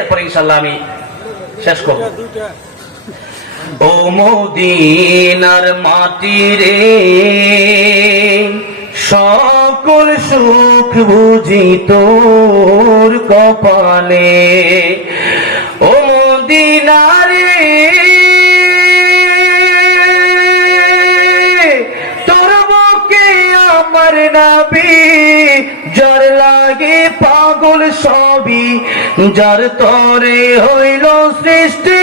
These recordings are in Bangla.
এরপরে ইনশাল্লাহ আমি শেষ করব। ও মদিনার মাটি রে সকল সুখ বুঝি তোর কপালে। ও মদিনারে আমার নাবি, যার লাগে পাগল সবই, যার তরে হইল সৃষ্টি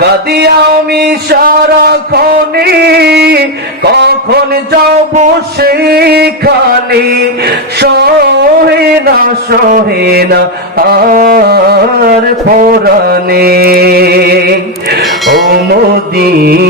কাদি আমি সারাক্ষণে, কখন যাব সেখানে? সহে না সহে না, আর পরানে ও মদিনার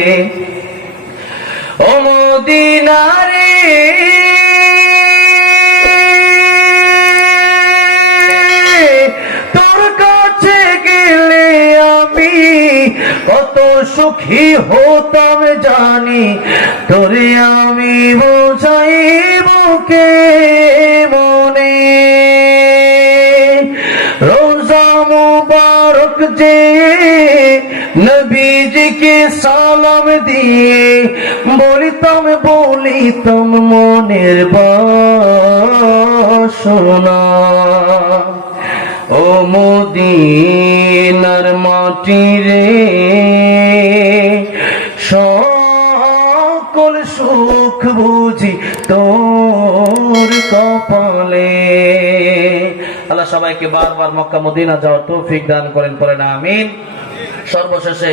মদিনারে। তোর কাছে গেলে আমি কত সুখী হতাম জানি। তোরে আমি বোঝাইব কে মনে। রোজা মুবারক যে নবীজিকে সালাম দিয়ে বলিতাম বলিতাম, মনের বাসনা। ও মদিনার মাটি রে, সকল সুখ বুঝি তোর কপালে। আল্লাহ সবাইকে বারবার মক্কা মদিনা যাওয়ার তৌফিক দান করেন করেন আমিন। সর্বশেষে